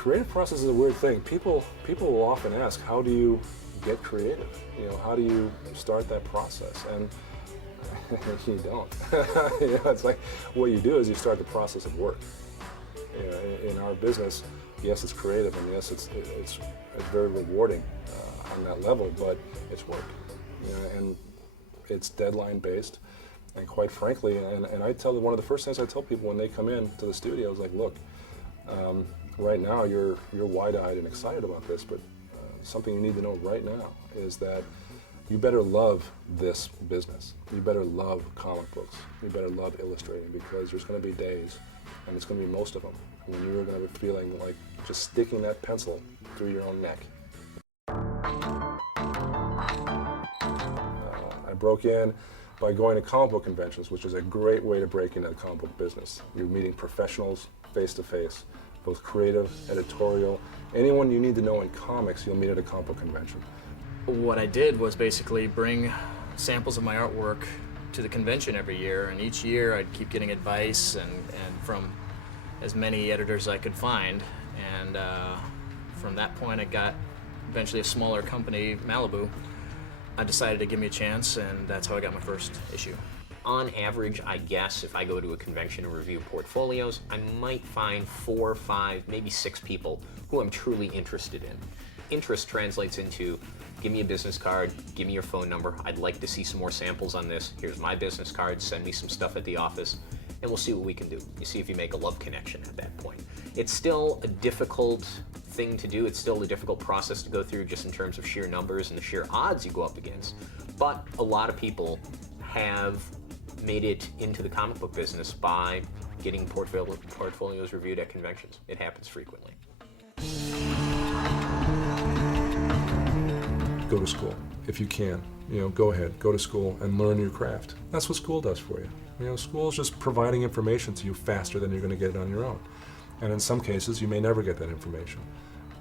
creative process is a weird thing. People will often ask, how do you get creative? How do you start that process? And you don't. It's like what you do is you start the process of work. In our business, yes, it's creative, and yes, it's very rewarding on that level, but it's work, and it's deadline based. And quite frankly, and I tell one of the first things I tell people when they come in to the studio is like, look, right now you're wide-eyed and excited about this, but something you need to know right now is that you better love this business. You better love comic books. You better love illustrating, because there's going to be days, and it's going to be most of them, when you're going to be feeling like just sticking that pencil through your own neck. I broke in by going to comic book conventions, which is a great way to break into the comic book business. You're meeting professionals face to face, both creative, editorial, anyone you need to know in comics, you'll meet at a comic book convention. What I did was basically bring samples of my artwork to the convention every year, and each year I'd keep getting advice and from as many editors as I could find, and from that point I got eventually a smaller company, Malibu. I decided to give me a chance, and that's how I got my first issue. On average, I guess, if I go to a convention and review portfolios, I might find 4, 5, maybe 6 people who I'm truly interested in. Interest translates into, give me a business card, give me your phone number, I'd like to see some more samples on this, here's my business card, send me some stuff at the office, and we'll see what we can do. You see if you make a love connection at that point. It's still a difficult thing to do, it's still a difficult process to go through just in terms of sheer numbers and the sheer odds you go up against, but a lot of people have made it into the comic book business by getting portfolios reviewed at conventions. It happens frequently. Go to school if you can. Go ahead, go to school and learn your craft. That's what school does for you. School is just providing information to you faster than you're going to get it on your own. And in some cases, you may never get that information.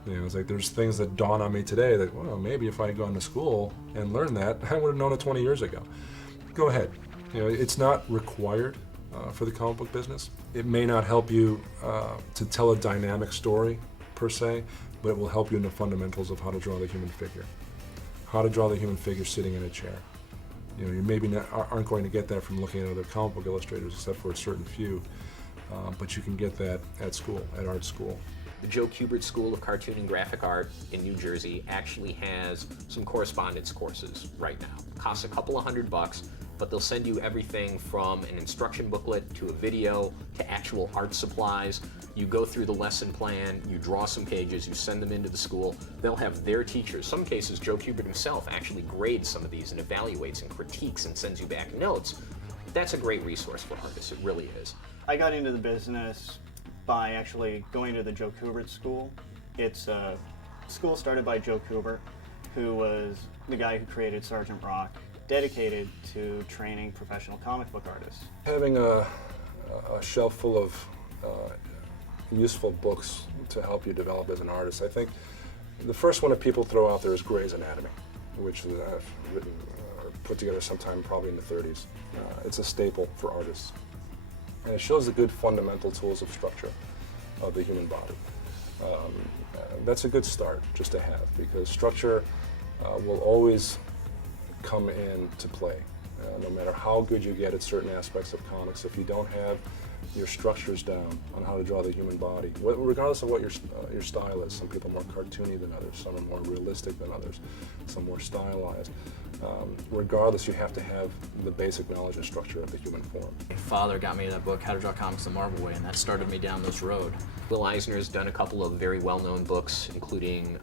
It's like there's things that dawn on me today that, well, maybe if I had gone to school and learned that, I would have known it 20 years ago. Go ahead. It's not required for the comic book business. It may not help you to tell a dynamic story per se, but it will help you in the fundamentals of how to draw the human figure. How to draw the human figure sitting in a chair. You maybe aren't going to get that from looking at other comic book illustrators, except for a certain few, but you can get that at school, at art school. The Joe Kubert School of Cartoon and Graphic Art in New Jersey actually has some correspondence courses right now. It costs a couple of $100, but they'll send you everything from an instruction booklet to a video to actual art supplies. You go through the lesson plan, you draw some pages, you send them into the school. They'll have their teachers. Some cases, Joe Kubert himself actually grades some of these and evaluates and critiques and sends you back notes. That's a great resource for artists, it really is. I got into the business by actually going to the Joe Kubert School. It's a school started by Joe Kubert, who was the guy who created Sergeant Rock, dedicated to training professional comic book artists. Having a shelf full of useful books to help you develop as an artist, I think the first one that people throw out there is Gray's Anatomy, which I've written or put together sometime probably in the 30s. It's a staple for artists. And it shows the good fundamental tools of structure of the human body. That's a good start just to have, because structure will always come into play. No matter how good you get at certain aspects of comics, if you don't have your structures down on how to draw the human body, regardless of what your style is, some people are more cartoony than others, some are more realistic than others, some more stylized. Regardless, you have to have the basic knowledge and structure of the human form. My father got me that book, How to Draw Comics the Marvel Way, and that started me down this road. Will Eisner's done a couple of very well-known books, including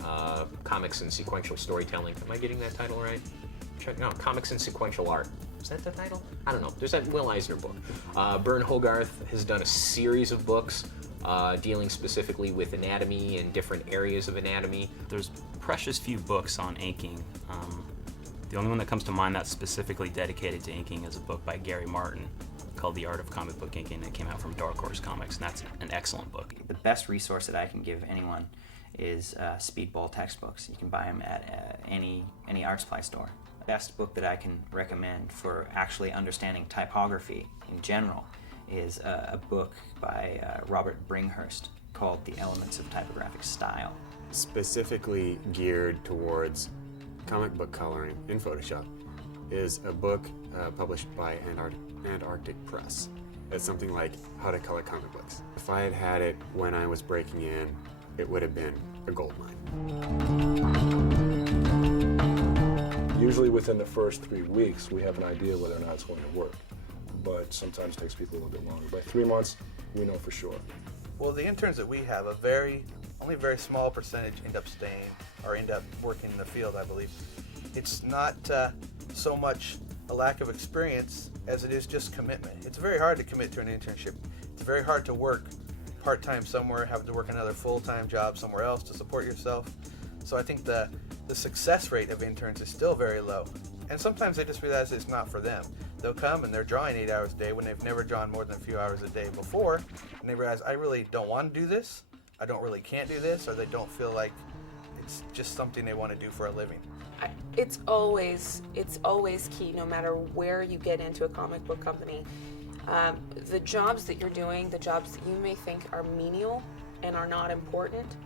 Comics and Sequential Storytelling. Am I getting that title right? No, Comics and Sequential Art. Is that the title? I don't know. There's that Will Eisner book. Bern Hogarth has done a series of books dealing specifically with anatomy and different areas of anatomy. There's precious few books on inking. The only one that comes to mind that's specifically dedicated to inking is a book by Gary Martin called The Art of Comic Book Inking that came out from Dark Horse Comics, and that's an excellent book. The best resource that I can give anyone is Speedball textbooks. You can buy them at any art supply store. The best book that I can recommend for actually understanding typography in general is a book by Robert Bringhurst called The Elements of Typographic Style. Specifically geared towards comic book coloring in Photoshop is a book published by Antarctic Press. It's something like How to Color Comic Books. If I had had it when I was breaking in, it would have been a gold mine. Usually within the first 3 weeks, we have an idea whether or not it's going to work, but sometimes it takes people a little bit longer. By 3 months, we know for sure. Well, the interns that we have, only a very small percentage end up staying or end up working in the field, I believe. It's not so much a lack of experience as it is just commitment. It's very hard to commit to an internship. It's very hard to work part-time somewhere, have to work another full-time job somewhere else to support yourself. So I think the success rate of interns is still very low. And sometimes they just realize it's not for them. They'll come and they're drawing 8 hours a day when they've never drawn more than a few hours a day before, and they realize, I really don't want to do this, I don't really can't do this, or they don't feel like it's just something they want to do for a living. It's always key, no matter where you get into a comic book company. The jobs that you're doing, the jobs that you may think are menial and are not important,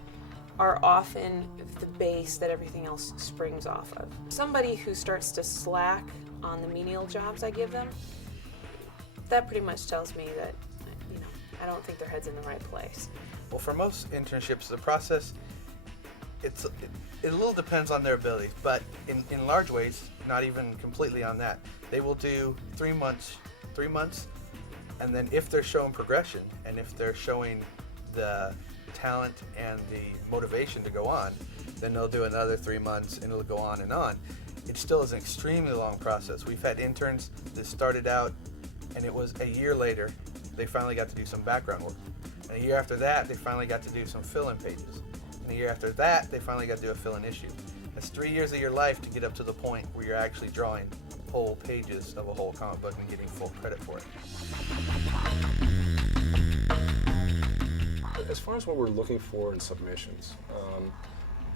are often the base that everything else springs off of. Somebody who starts to slack on the menial jobs I give them, that pretty much tells me that, I don't think their head's in the right place. Well, for most internships, the process, it a little depends on their abilities, but in large ways, not even completely on that. They will do 3 months, and then if they're showing progression, and if they're showing the talent and the motivation to go on, then they'll do another 3 months, and it'll go on and on. It still is an extremely long process. We've had interns that started out, and it was a year later, they finally got to do some background work. And a year after that, they finally got to do some fill-in pages. And a year after that, they finally got to do a fill-in issue. That's 3 years of your life to get up to the point where you're actually drawing whole pages of a whole comic book and getting full credit for it. As far as what we're looking for in submissions,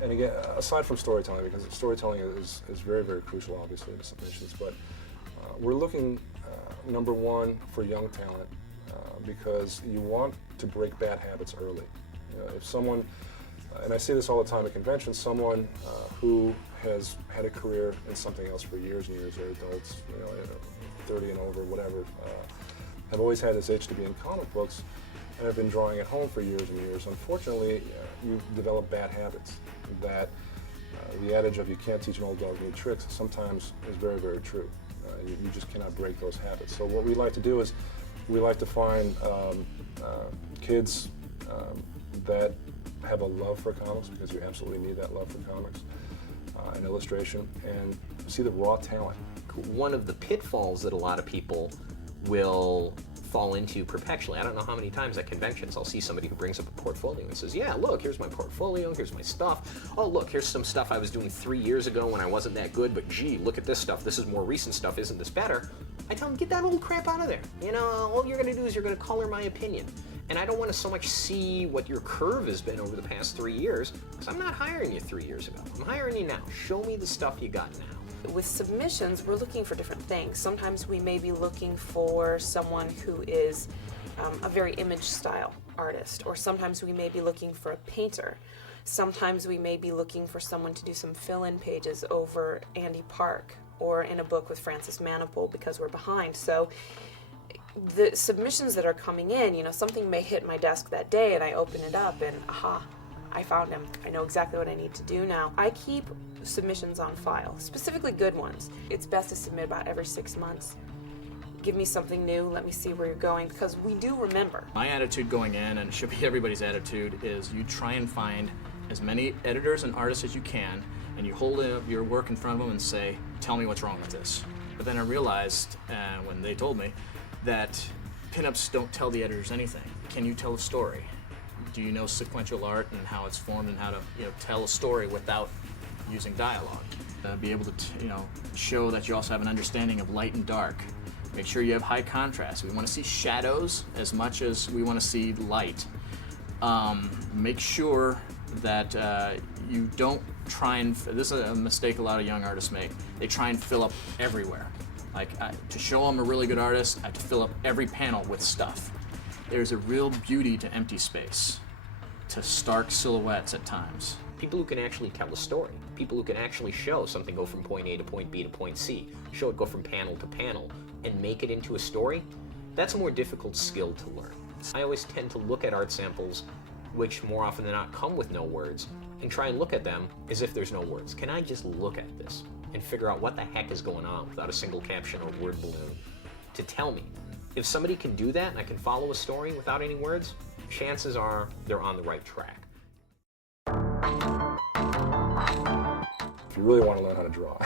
and again, aside from storytelling, because storytelling is very, very crucial, obviously, to submissions, but we're looking, number one, for young talent, because you want to break bad habits early. If someone, and I see this all the time at conventions, someone who has had a career in something else for years and years, they're adults, 30 and over, whatever, have always had this itch to be in comic books, and have been drawing at home for years and years. Unfortunately, you develop bad habits that the adage of you can't teach an old dog new tricks sometimes is very, very true. You just cannot break those habits. So what we like to do is we like to find kids that have a love for comics, because you absolutely need that love for comics and illustration, and see the raw talent. One of the pitfalls that a lot of people will fall into perpetually. I don't know how many times at conventions I'll see somebody who brings up a portfolio and says, yeah, look, here's my portfolio, here's my stuff. Oh, look, here's some stuff I was doing 3 years ago when I wasn't that good, but gee, look at this stuff. This is more recent stuff. Isn't this better? I tell them, get that old crap out of there. All you're going to do is you're going to color my opinion. And I don't want to so much see what your curve has been over the past 3 years, because I'm not hiring you 3 years ago. I'm hiring you now. Show me the stuff you got now. With submissions, we're looking for different things. Sometimes we may be looking for someone who is a very image style artist, or sometimes we may be looking for a painter. Sometimes we may be looking for someone to do some fill-in pages over Andy Park, or in a book with Francis Maniple, because we're behind. So the submissions that are coming in, something may hit my desk that day and I open it up and aha, I found him. I know exactly what I need to do now. I keep submissions on file, specifically good ones. It's best to submit about every 6 months. Give me something new, let me see where you're going, because we do remember. My attitude going in, and it should be everybody's attitude, is you try and find as many editors and artists as you can, and you hold up your work in front of them and say, tell me what's wrong with this. But then I realized, when they told me, that pinups don't tell the editors anything. Can you tell a story? Do you know sequential art and how it's formed and how to tell a story without using dialogue? Be able to show that you also have an understanding of light and dark. Make sure you have high contrast. We want to see shadows as much as we want to see light. Make sure that you don't try and, this is a mistake a lot of young artists make, they try and fill up everywhere. To show I'm a really good artist, I have to fill up every panel with stuff. There's a real beauty to empty space, to stark silhouettes at times. People who can actually tell a story, people who can actually show something go from point A to point B to point C, show it go from panel to panel, and make it into a story, that's a more difficult skill to learn. I always tend to look at art samples, which more often than not come with no words, and try and look at them as if there's no words. Can I just look at this and figure out what the heck is going on without a single caption or word balloon to tell me? If somebody can do that and I can follow a story without any words, chances are they're on the right track. If you really want to learn how to draw,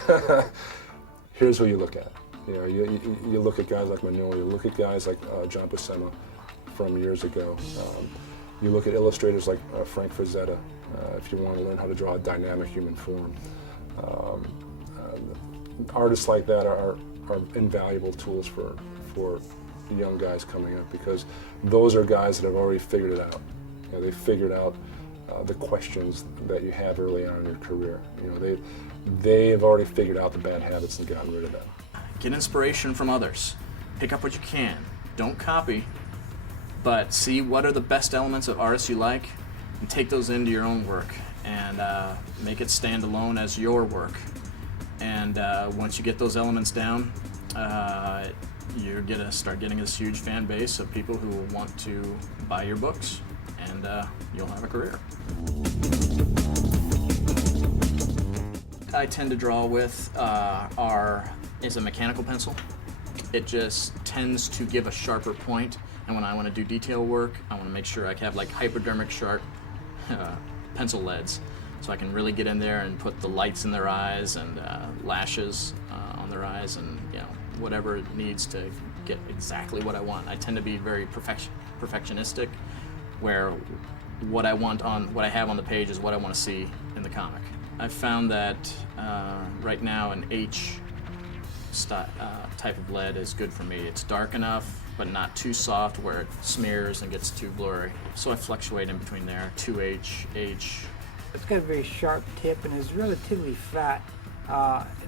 here's who you look at. You look at guys like Manila, you look at guys like John Buscema from years ago. You look at illustrators like Frank Frazetta, if you want to learn how to draw a dynamic human form. Artists like that are invaluable tools for young guys coming up, because those are guys that have already figured it out. They figured out the questions that you have early on in your career. They have already figured out the bad habits and gotten rid of them. Get inspiration from others. Pick up what you can. Don't copy, but see what are the best elements of artists you like, and take those into your own work and make it stand alone as your work. And once you get those elements down, you're gonna start getting this huge fan base of people who will want to buy your books, and you'll have a career. I tend to draw with is a mechanical pencil. It just tends to give a sharper point, and when I want to do detail work, I want to make sure I have like hypodermic sharp pencil leads, so I can really get in there and put the lights in their eyes and lashes on their eyes, and whatever it needs to get exactly what I want. I tend to be very perfectionistic, where what I have on the page is what I want to see in the comic. I've found that right now an H type of lead is good for me. It's dark enough, but not too soft where it smears and gets too blurry. So I fluctuate in between there, 2H, H. It's got a very sharp tip and is relatively flat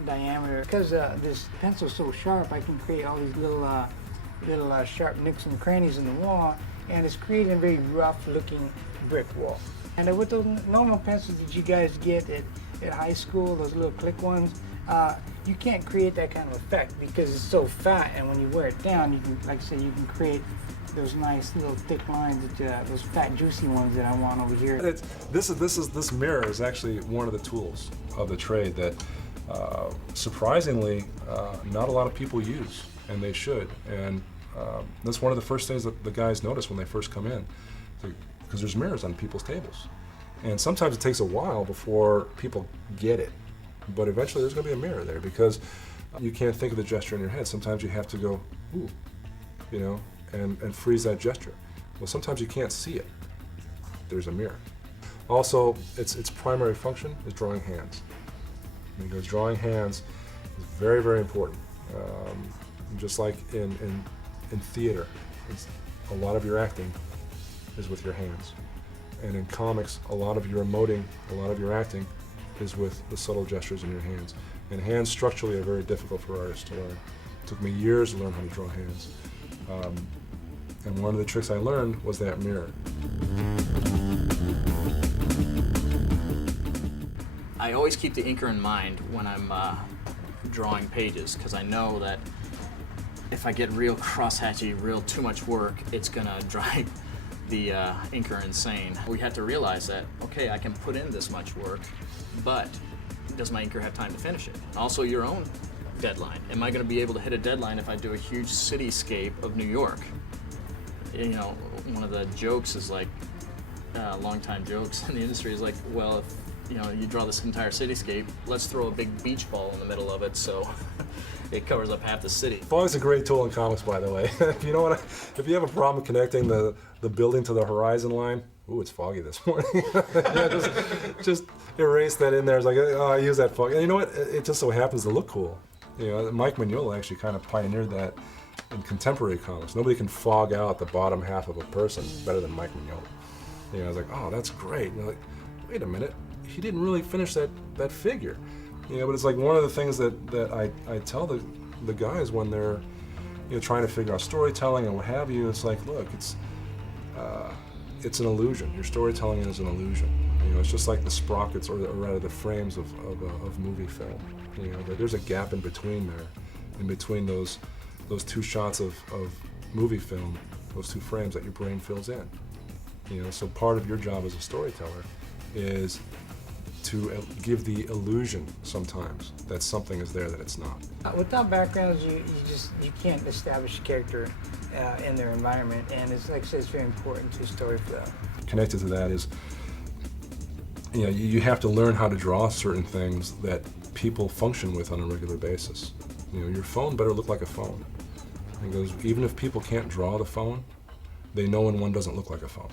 diameter. Because this pencil's so sharp, I can create all these little sharp nicks and crannies in the wall, and it's creating a very rough-looking brick wall. And with those normal pencils that you guys get at high school, those little click ones, you can't create that kind of effect because it's so fat, and when you wear it down, you can, like I said, you can create those nice little thick lines, those fat, juicy ones that I want over here. This mirror is actually one of the tools of the trade that, surprisingly, not a lot of people use, and they should. And that's one of the first things that the guys notice when they first come in, because there's mirrors on people's tables. And sometimes it takes a while before people get it, but eventually there's going to be a mirror there, because you can't think of the gesture in your head. Sometimes you have to go, ooh, and freeze that gesture. Well, sometimes you can't see it. There's a mirror. Also, its primary function is drawing hands, because drawing hands is very, very important. Just like in theater, a lot of your acting is with your hands. And in comics, a lot of your emoting, a lot of your acting is with the subtle gestures in your hands. And hands structurally are very difficult for artists to learn. It took me years to learn how to draw hands. And one of the tricks I learned was that mirror. I always keep the inker in mind when I'm drawing pages, because I know that if I get real crosshatchy, real too much work, it's gonna drive the inker insane. We had to realize that, okay, I can put in this much work, but does my inker have time to finish it? Also, your own deadline. Am I gonna be able to hit a deadline if I do a huge cityscape of New York? One of the jokes is like, longtime jokes in the industry is like, well, if you draw this entire cityscape, let's throw a big beach ball in the middle of it so it covers up half the city. Fog's a great tool in comics, by the way. If you have a problem connecting the building to the horizon line, ooh, it's foggy this morning. just erase that in there. It's like, oh, I use that fog. And you know what? It just so happens to look cool. Mike Mignola actually kind of pioneered that in contemporary comics. Nobody can fog out the bottom half of a person better than Mike Mignola. I was like, oh, that's great. And you're like, wait a minute, he didn't really finish that figure. But it's like one of the things that I tell the the guys when they're trying to figure out storytelling and what have you. It's like, look, it's an illusion. Your storytelling is an illusion. It's just like the sprockets, or rather the frames of movie film. There's a gap in between there, in between those two shots of movie film, those two frames that your brain fills in. So part of your job as a storyteller is to give the illusion sometimes that something is there that it's not. Without backgrounds, you can't establish a character in their environment, and it's like I said, it's very important to story flow. Connected to that is, you have to learn how to draw certain things that people function with on a regular basis. Your phone better look like a phone, because even if people can't draw the phone, they know when one doesn't look like a phone.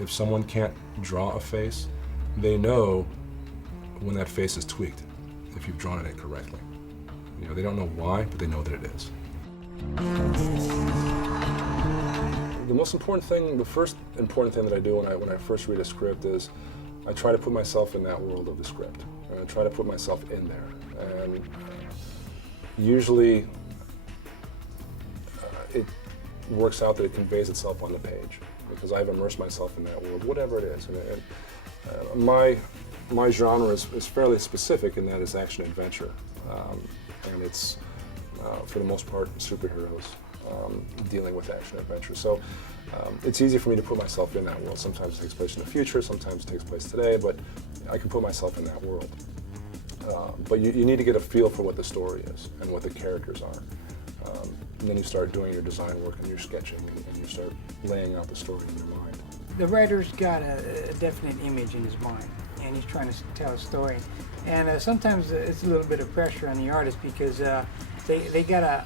If someone can't draw a face, they know when that face is tweaked, if you've drawn it incorrectly. They don't know why, but they know that it is. The most important thing, the first important thing that I do when I first read a script is I try to put myself in that world of the script. I try to put myself in there. And usually it works out that it conveys itself on the page, because I've immersed myself in that world, whatever it is. And my genre is fairly specific in that it's action adventure, and it's for the most part superheroes dealing with action adventure. So it's easy for me to put myself in that world. Sometimes it takes place in the future, sometimes it takes place today, but I can put myself in that world. But you need to get a feel for what the story is and what the characters are. And then you start doing your design work and your sketching, and you start laying out the story in your mind. The writer's got a definite image in his mind, and he's trying to tell a story. And sometimes it's a little bit of pressure on the artist, because they gotta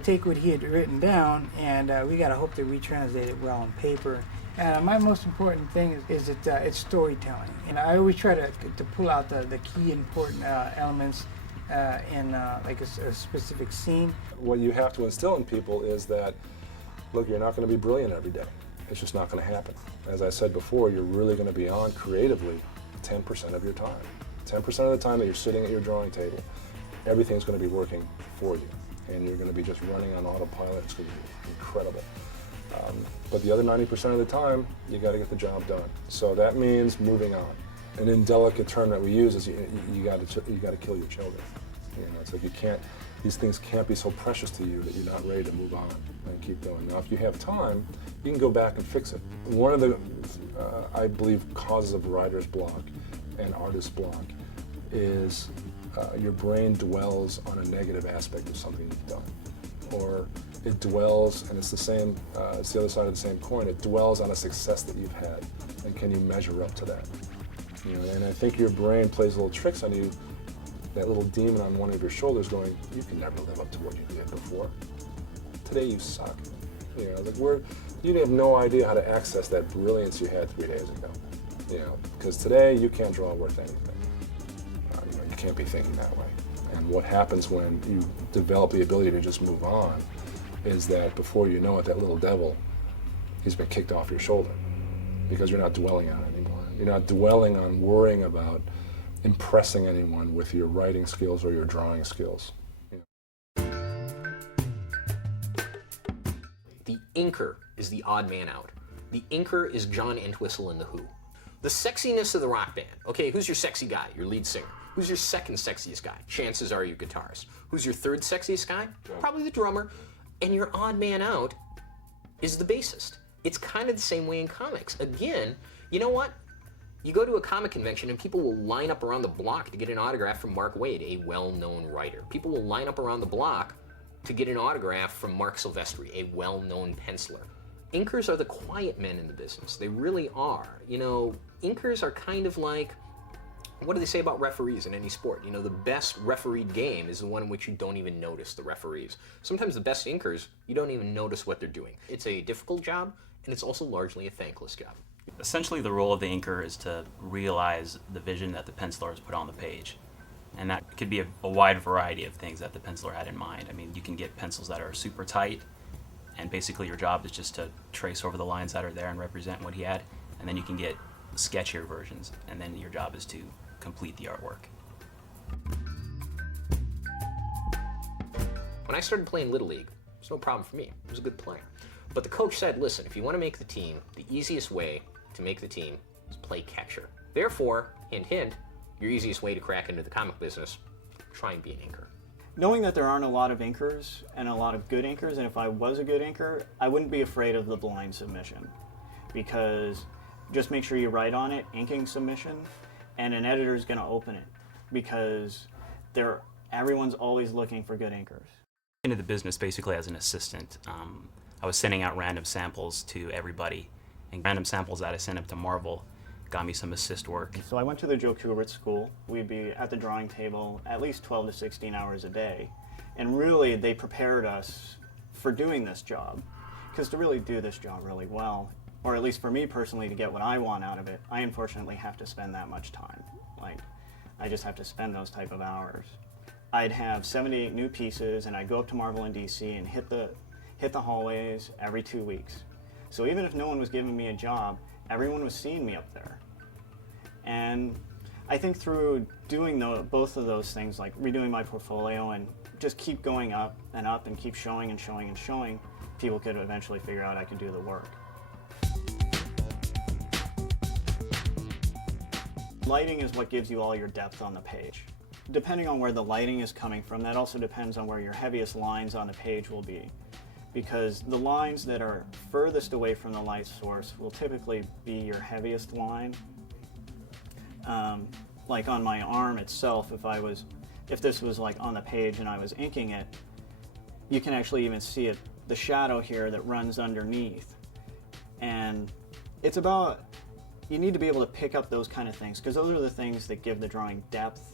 take what he had written down, and we gotta hope that we translate it well on paper. My most important thing is that it's storytelling, and I always try to pull out the key important elements in like a specific scene. What you have to instill in people is that, look, you're not going to be brilliant every day. It's just not going to happen. As I said before, you're really going to be on creatively 10% of your time. 10% of the time that you're sitting at your drawing table, everything's going to be working for you, and you're going to be just running on autopilot. It's going to be incredible. But the other 90% of the time, you got to get the job done. So that means moving on. An indelicate term that we use is you got to kill your children. It's like these things can't be so precious to you that you're not ready to move on and keep going. Now, if you have time, you can go back and fix it. One of the, I believe, causes of writer's block and artist's block is your brain dwells on a negative aspect of something you've done, or it dwells, and it's the same. It's the other side of the same coin. It dwells on a success that you've had, and can you measure up to that? And I think your brain plays little tricks on you. That little demon on one of your shoulders going, you can never live up to what you did before. Today you suck. You have no idea how to access that brilliance you had 3 days ago. Because today you can't draw worth anything. You can't be thinking that way. And what happens when you develop the ability to just move on is that before you know it, that little devil, he's been kicked off your shoulder, because you're not dwelling on it anymore. You're not dwelling on worrying about impressing anyone with your writing skills or your drawing skills. The inker is the odd man out. The inker is John Entwistle in The Who. The sexiness of the rock band. Okay, who's your sexy guy? Your lead singer. Who's your second sexiest guy? Chances are your guitarist. Who's your third sexiest guy? Probably the drummer. And your odd man out is the bassist. It's kind of the same way in comics. Again, you know what? You go to a comic convention and people will line up around the block to get an autograph from Mark Waid, a well-known writer. People will line up around the block to get an autograph from Mark Silvestri, a well-known penciler. Inkers are the quiet men in the business. They really are. Inkers are kind of like, what do they say about referees in any sport? The best refereed game is the one in which you don't even notice the referees. Sometimes the best inkers, you don't even notice what they're doing. It's a difficult job, and it's also largely a thankless job. Essentially, the role of the inker is to realize the vision that the penciler has put on the page. And that could be a wide variety of things that the penciler had in mind. I mean, you can get pencils that are super tight, and basically your job is just to trace over the lines that are there and represent what he had. And then you can get sketchier versions, and then your job is to complete the artwork. When I started playing Little League, it was no problem for me. It was a good play. But the coach said, listen, if you want to make the team, the easiest way to make the team is play catcher. Therefore, hint, hint, your easiest way to crack into the comic business, try and be an inker. Knowing that there aren't a lot of inkers and a lot of good inkers, and if I was a good inker, I wouldn't be afraid of the blind submission, because just make sure you write on it, inking submission, and an editor is going to open it, because everyone's always looking for good inkers. Into the business basically as an assistant. I was sending out random samples to everybody, and random samples that I sent up to Marvel got me some assist work. So I went to the Joe Kubert school. We'd be at the drawing table at least 12 to 16 hours a day. And really, they prepared us for doing this job. Because to really do this job really well, or at least for me personally, to get what I want out of it, I unfortunately have to spend that much time. Like, I just have to spend those type of hours. I'd have 78 new pieces, and I'd go up to Marvel in DC and hit the hallways every 2 weeks. So even if no one was giving me a job, everyone was seeing me up there. And I think through doing both of those things, like redoing my portfolio and just keep going up and keep showing and showing and showing, people could eventually figure out I could do the work. Lighting is what gives you all your depth on the page. Depending on where the lighting is coming from, that also depends on where your heaviest lines on the page will be. Because the lines that are furthest away from the light source will typically be your heaviest line. Like on my arm itself, if this was like on the page and I was inking it, you can actually even see it, the shadow here that runs underneath. And it's about, you need to be able to pick up those kind of things, because those are the things that give the drawing depth.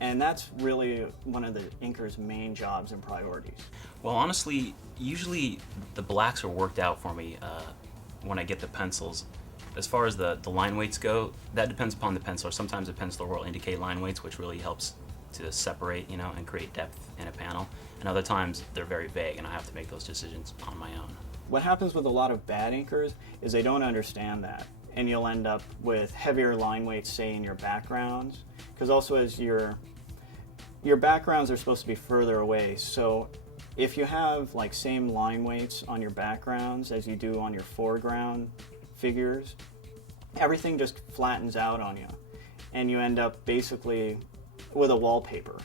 And that's really one of the inker's main jobs and priorities. Well, honestly, usually the blacks are worked out for me when I get the pencils. As far as the line weights go, that depends upon the penciler. Sometimes a penciler will indicate line weights, which really helps to separate, and create depth in a panel. And other times they're very vague, and I have to make those decisions on my own. What happens with a lot of bad inkers is they don't understand that, and you'll end up with heavier line weights, say, in your backgrounds, because also as your backgrounds are supposed to be further away. So if you have like same line weights on your backgrounds as you do on your foreground figures, everything just flattens out on you, and you end up basically with a wallpaper.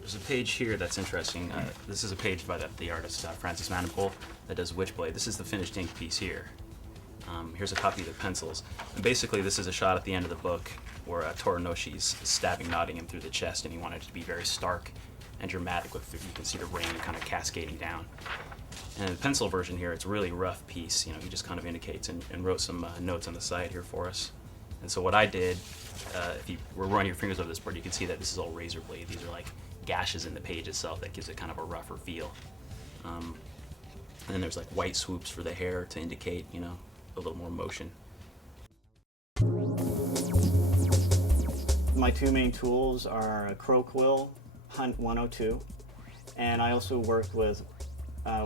There's a page here that's interesting. This is a page by the artist Francis Manipul that does Witchblade. This is the finished ink piece here. Here's a copy of the pencils. And basically, this is a shot at the end of the book where Toranoshi's stabbing Nottingham through the chest, and he wanted it to be very stark and dramatic. You can see the rain kind of cascading down. And in the pencil version here, it's a really rough piece. He just kind of indicates and wrote some notes on the side here for us. And so what I did, if you were running your fingers over this board, you can see that this is all razor blade. These are like gashes in the page itself that gives it kind of a rougher feel. And then there's like white swoops for the hair to indicate, a little more motion. My two main tools are a Crow Quill Hunt 102, and I also worked with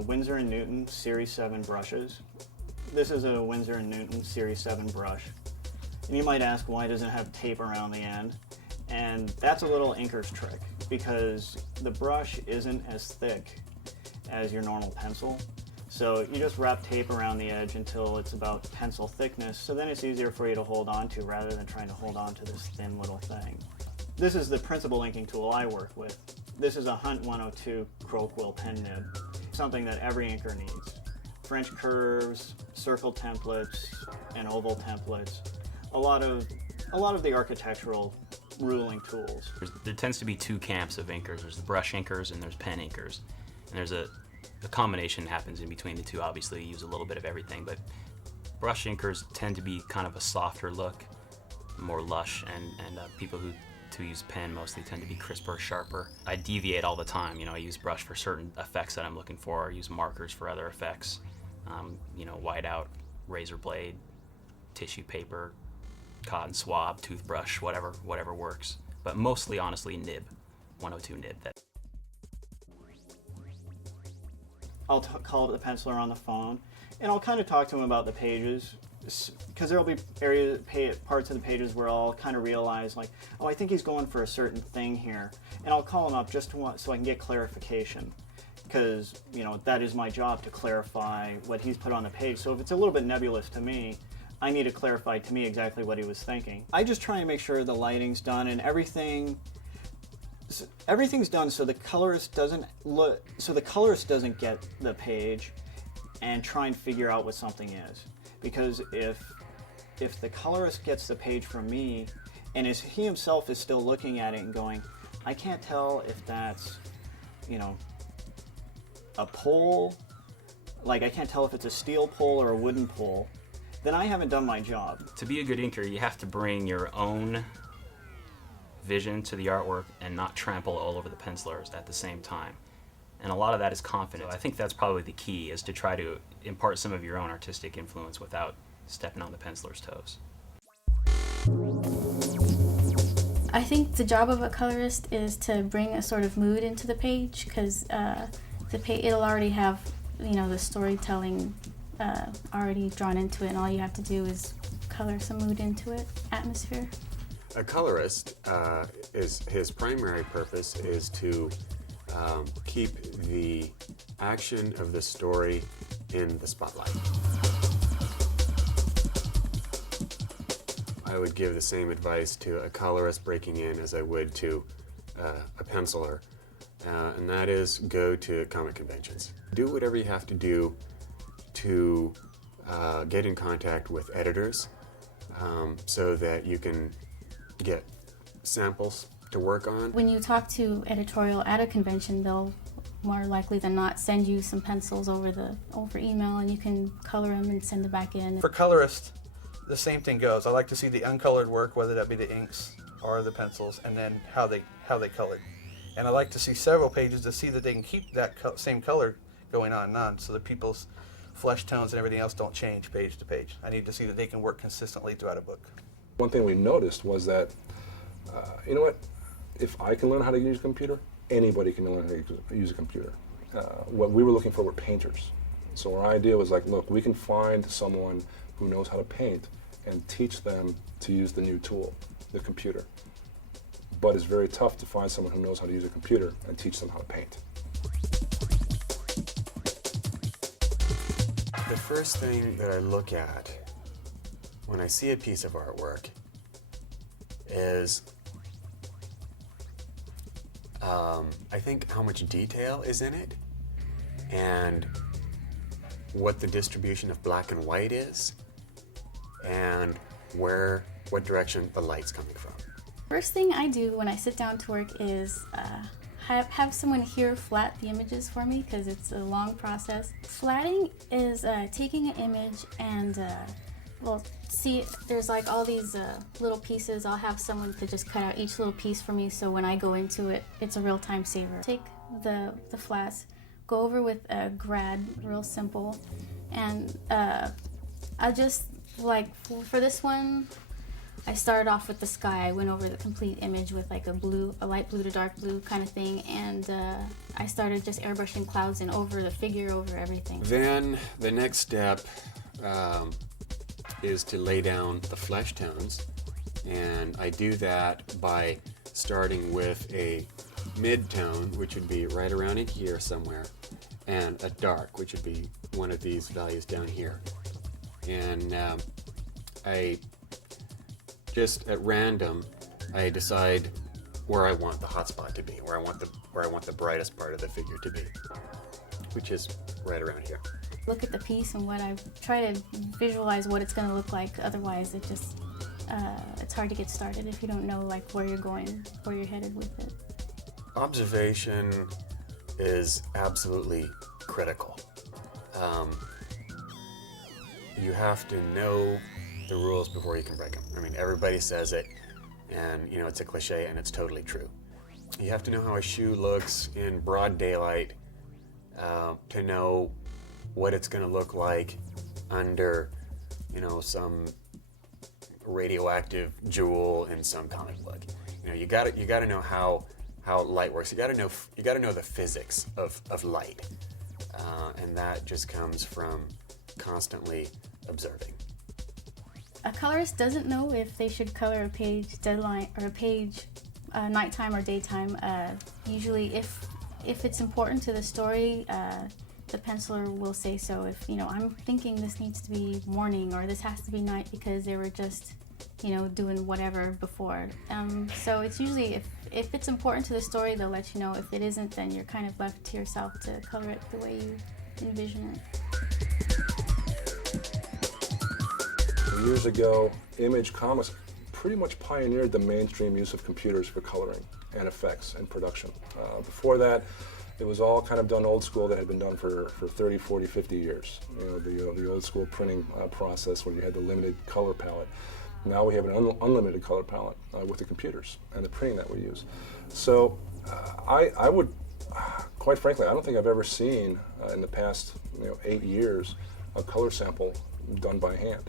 Winsor & Newton Series 7 brushes. This is a Winsor & Newton Series 7 brush. And you might ask, why does it have tape around the end? And that's a little inker's trick, because the brush isn't as thick as your normal pencil. So you just wrap tape around the edge until it's about pencil thickness, so then it's easier for you to hold on to rather than trying to hold on to this thin little thing. This is the principal inking tool I work with. This is a Hunt 102 Crow Quill pen nib, something that every inker needs. French curves, circle templates, and oval templates. A lot of the architectural ruling tools. There tends to be two camps of inkers. There's the brush inkers and there's pen inkers. And there's a combination happens in between the two. Obviously, you use a little bit of everything, but brush inkers tend to be kind of a softer look, more lush, and people who use pen mostly tend to be crisper, sharper. I deviate all the time. I use brush for certain effects that I'm looking for. I use markers for other effects. Whiteout, razor blade, tissue paper, cotton swab, toothbrush, whatever works. But mostly, honestly, nib, 102 nib. I'll call up the penciler on the phone, and I'll kind of talk to him about the pages, because there'll be parts of the pages where I'll kind of realize like, oh, I think he's going for a certain thing here, and I'll call him up just so I can get clarification, because that is my job to clarify what he's put on the page. So if it's a little bit nebulous to me, I need to clarify to me exactly what he was thinking. I just try and make sure the lighting's done and everything's done so the colorist doesn't get the page and try and figure out what something is. Because if the colorist gets the page from me and he himself is still looking at it and going, I can't tell if that's a pole, like I can't tell if it's a steel pole or a wooden pole, then I haven't done my job. To be a good inker, you have to bring your own vision to the artwork and not trample all over the pencilers at the same time. And a lot of that is confidence. I think that's probably the key, is to try to impart some of your own artistic influence without stepping on the penciler's toes. I think the job of a colorist is to bring a sort of mood into the page, because it'll already have the storytelling already drawn into it, and all you have to do is color some mood into it, atmosphere. A colorist, his primary purpose is to keep the action of the story in the spotlight. I would give the same advice to a colorist breaking in as I would to a penciler, and that is go to comic conventions. Do whatever you have to do to get in contact with editors so that you can get samples to work on. When you talk to editorial at a convention, they'll more likely than not send you some pencils over email, and you can color them and send it back in. For colorists, the same thing goes. I like to see the uncolored work, whether that be the inks or the pencils, and then how they colored. And I like to see several pages to see that they can keep that same color going on and on, so that people's flesh tones and everything else don't change page to page. I need to see that they can work consistently throughout a book. One thing we noticed was that, if I can learn how to use a computer, anybody can learn how to use a computer. What we were looking for were painters. So our idea was like, look, we can find someone who knows how to paint and teach them to use the new tool, the computer. But it's very tough to find someone who knows how to use a computer and teach them how to paint. The first thing that I look at when I see a piece of artwork is I think how much detail is in it and what the distribution of black and white is and what direction the light's coming from. First thing I do when I sit down to work is have someone here flat the images for me, because it's a long process. Flatting is taking an image and see, there's like all these little pieces. I'll have someone to just cut out each little piece for me, so when I go into it, it's a real time saver. Take the flats, go over with a grad, real simple, and I just, like, for this one, I started off with the sky. I went over the complete image with like a light blue to dark blue kind of thing, and I started just airbrushing clouds and over the figure, over everything. Then the next step is to lay down the flesh tones, and I do that by starting with a mid-tone, which would be right around in here somewhere, and a dark, which would be one of these values down here. And I just at random, I decide where I want the hotspot to be, where I want the brightest part of the figure to be, which is right around here. Look at the piece and what I try to visualize what it's going to look like. Otherwise, it's hard to get started if you don't know like where you're going, where you're headed with it. Observation is absolutely critical. You have to know the rules before you can break them. I mean, everybody says it, and it's a cliche, and it's totally true. You have to know how a shoe looks in broad daylight to know what it's going to look like under, some radioactive jewel in some comic book. You got to know how light works. You got to know the physics of light, and that just comes from constantly observing. a colorist doesn't know if they should color a page deadline or a page nighttime or daytime. Usually, if it's important to the story, the penciler will say so. If I'm thinking this needs to be morning or this has to be night because they were just doing whatever before. So it's usually if it's important to the story, they'll let you know. If it isn't, then you're kind of left to yourself to color it the way you envision it. Years ago, Image Comics pretty much pioneered the mainstream use of computers for coloring and effects and production. Before that, it was all kind of done old school that had been done for 30, 40, 50 years. The old school printing process where you had the limited color palette. Now we have an unlimited color palette with the computers and the printing that we use. So I would, quite frankly, I don't think I've ever seen in the past 8 years a color sample done by hand.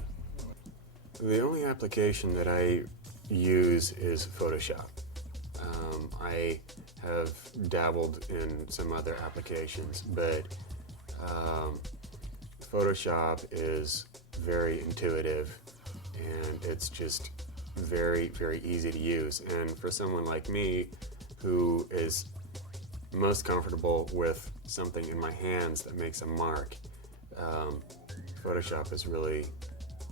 The only application that I use is Photoshop. I have dabbled in some other applications, but Photoshop is very intuitive and it's just very, very easy to use. And for someone like me who is most comfortable with something in my hands that makes a mark, Photoshop is really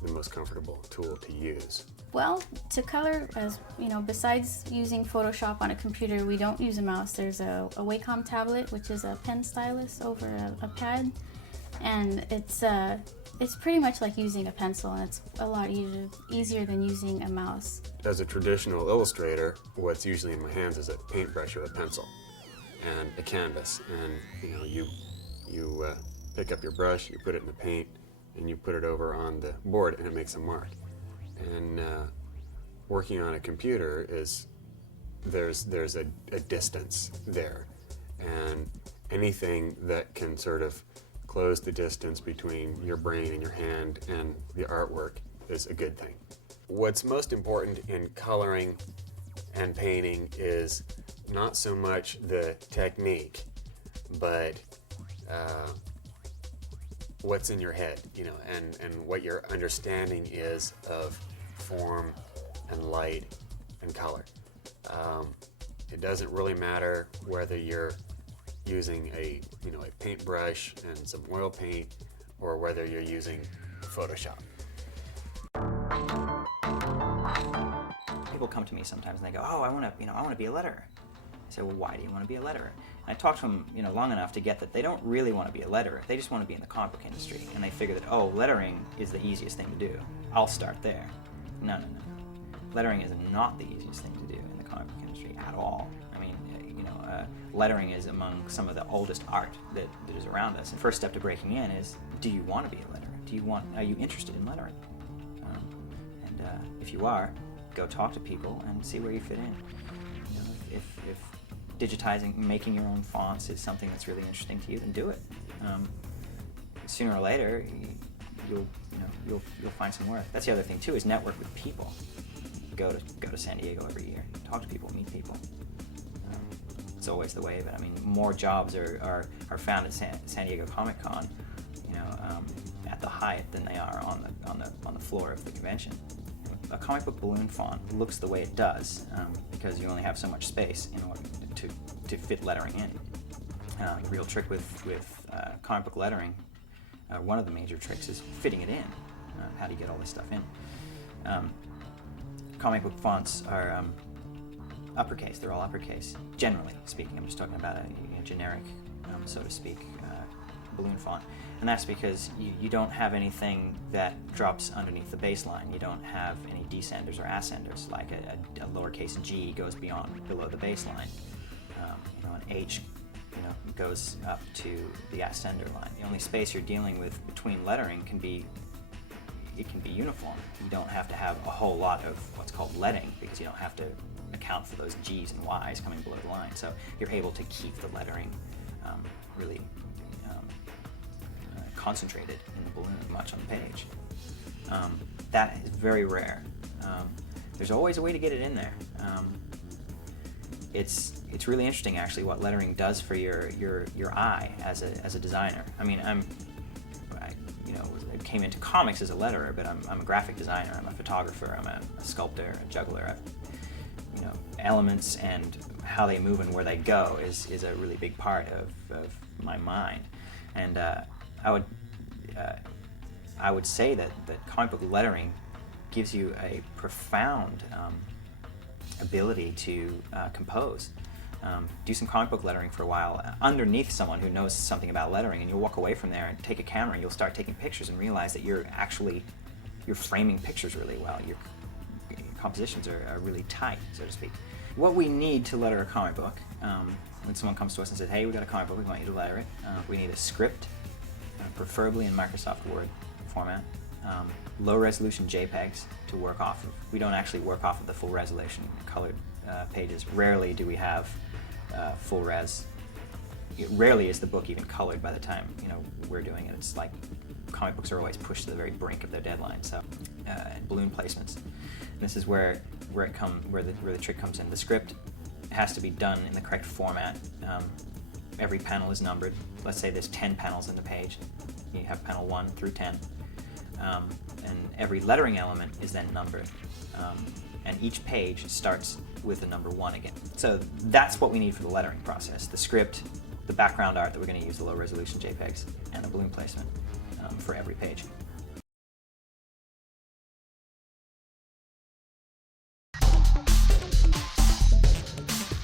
the most comfortable tool to use. Well, to color, as besides using Photoshop on a computer, we don't use a mouse. There's a Wacom tablet, which is a pen stylus over a pad, and it's pretty much like using a pencil, and it's a lot easier than using a mouse. As a traditional illustrator, what's usually in my hands is a paintbrush or a pencil and a canvas, and you pick up your brush, you put it in the paint, and you put it over on the board and it makes a mark. And working on a computer there's a distance there, and anything that can sort of close the distance between your brain and your hand and the artwork is a good thing. What's most important in coloring and painting is not so much the technique, but what's in your head, and what your understanding is of form and light and color. It doesn't really matter whether you're using a paintbrush and some oil paint or whether you're using Photoshop. People come to me sometimes and they go, "Oh, I want to be a letterer." I say, "Well, why do you want to be a letterer?" And I talk to them, long enough to get that they don't really want to be a letterer. They just want to be in the comic book industry, and they figure that, lettering is the easiest thing to do. I'll start there. No. Lettering is not the easiest thing to do in the comic book industry at all. I mean, lettering is among some of the oldest art that is around us. And the first step to breaking in is, do you want to be a letterer? Are you interested in lettering? If you are, go talk to people and see where you fit in. If digitizing, making your own fonts is something that's really interesting to you, then do it. Sooner or later, you'll find some work. That's the other thing too, is network with people. Go to San Diego every year, talk to people, meet people. It's always the way of it. I mean, more jobs are found at San Diego Comic Con, at the Hyatt than they are on the floor of the convention. A comic book balloon font looks the way it does because you only have so much space in order to fit lettering in. The real trick with comic book lettering, one of the major tricks is fitting it in. How do you get all this stuff in? Comic book fonts are uppercase. They're all uppercase, generally speaking. I'm just talking about a generic, so to speak, balloon font. And that's because you don't have anything that drops underneath the baseline. You don't have any descenders or ascenders, like a lowercase g goes below the baseline. An h goes up to the ascender line. The only space you're dealing with between lettering can be uniform. You don't have to have a whole lot of what's called leading, because you don't have to account for those G's and Y's coming below the line. So you're able to keep the lettering really concentrated in the balloon, much on the page. That is very rare. There's always a way to get it in there. It's really interesting, actually, what lettering does for your eye as a designer. I mean, came into comics as a letterer, but I'm a graphic designer, I'm a photographer, I'm a sculptor, a juggler. You know, elements and how they move and where they go is a really big part of my mind. And I would say that comic book lettering gives you a profound ability to compose. Do some comic book lettering for a while underneath someone who knows something about lettering, and you'll walk away from there and take a camera and you'll start taking pictures and realize that you're framing pictures really well. Your compositions are really tight, so to speak. What we need to letter a comic book, when someone comes to us and says, hey, we got a comic book, we want you to letter it, we need a script, preferably in Microsoft Word format, low resolution JPEGs to work off of. We don't actually work off of the full resolution colored pages. Rarely do we have full res. Rarely is the book even colored by the time we're doing it. It's like comic books are always pushed to the very brink of their deadline. So, balloon placements. And this is where the trick comes in. The script has to be done in the correct format. Every panel is numbered. Let's say there's 10 panels in the page. You have panel 1 through 10. And every lettering element is then numbered. And each page starts with the number 1 again. So that's what we need for the lettering process. The script, the background art that we're going to use, the low resolution JPEGs, and the balloon placement for every page.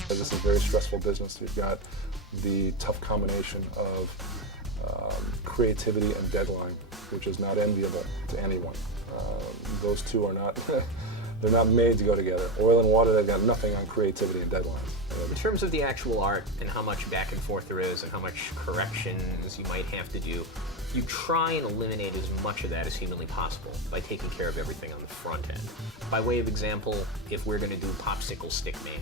This is a very stressful business. You've got the tough combination of creativity and deadline, which is not enviable to anyone. Those two are not, they're not made to go together. Oil and water, they've got nothing on creativity and deadline. In terms of the actual art and how much back and forth there is and how much corrections you might have to do, you try and eliminate as much of that as humanly possible by taking care of everything on the front end. By way of example, if we're going to do Popsicle Stick Man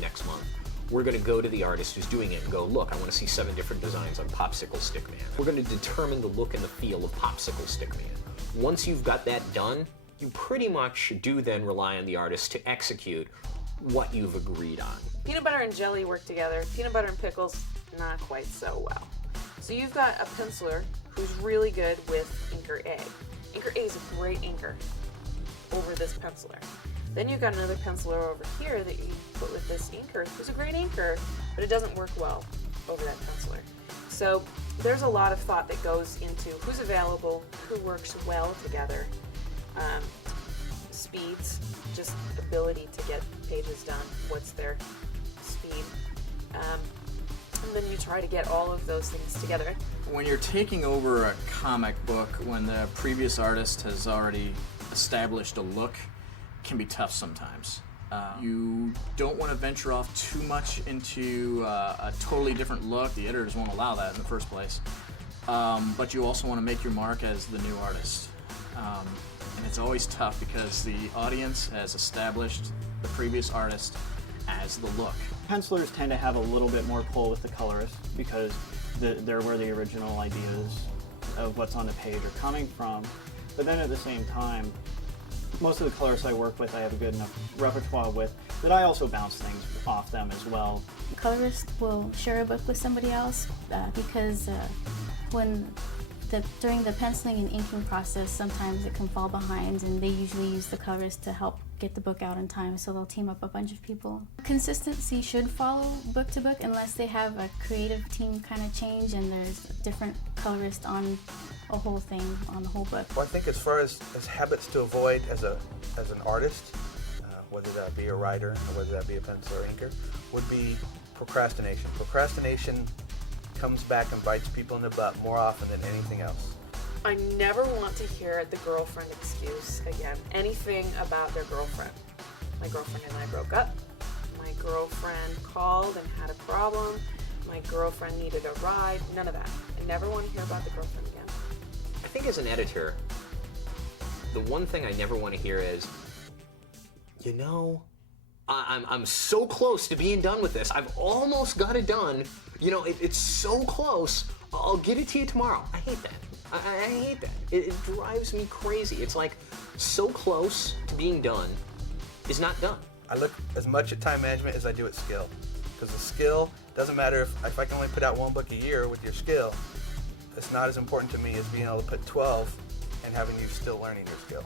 next month, we're going to go to the artist who's doing it and go, look, I want to see 7 different designs on Popsicle Stick Man. We're going to determine the look and the feel of Popsicle Stick Man. Once you've got that done, you pretty much do then rely on the artist to execute what you've agreed on. Peanut butter and jelly work together. Peanut butter and pickles, not quite so well. So you've got a penciler who's really good with Inker A. Inker A is a great inker over this penciler. Then you've got another penciler over here that you put with this inker who's a great inker, but it doesn't work well over that penciler. So there's a lot of thought that goes into who's available, who works well together, speeds, just ability to get pages done, what's their speed, and then you try to get all of those things together. When you're taking over a comic book, when the previous artist has already established a look, it can be tough sometimes. You don't want to venture off too much into a totally different look. The editors won't allow that in the first place. But you also want to make your mark as the new artist. And it's always tough because the audience has established the previous artist as the look. Pencilers tend to have a little bit more pull with the colorist because they're where the original ideas of what's on the page are coming from. But then at the same time, most of the colorists I work with, I have a good enough repertoire with that I also bounce things off them as well. The colorist will share a book with somebody else because during the penciling and inking process, sometimes it can fall behind, and they usually use the colorist to help get the book out in time, so they'll team up a bunch of people. Consistency should follow book to book unless they have a creative team kind of change and there's a different colorist on a whole thing, on the whole book. Well, I think as far as habits to avoid as an artist, whether that be a writer or whether that be a penciler or inker, would be procrastination. Procrastination comes back and bites people in the butt more often than anything else. I never want to hear the girlfriend excuse again. Anything about their girlfriend. My girlfriend and I broke up. My girlfriend called and had a problem. My girlfriend needed a ride. None of that. I never want to hear about the girlfriend again. I think as an editor, the one thing I never want to hear is, you know, I'm so close to being done with this. I've almost got it done. You know, it's so close. I'll get it to you tomorrow. I hate that. I hate that. It drives me crazy. It's like so close to being done is not done. I look as much at time management as I do at skill. Because the skill, doesn't matter if I can only put out 1 book a year with your skill, it's not as important to me as being able to put 12 and having you still learning your skill.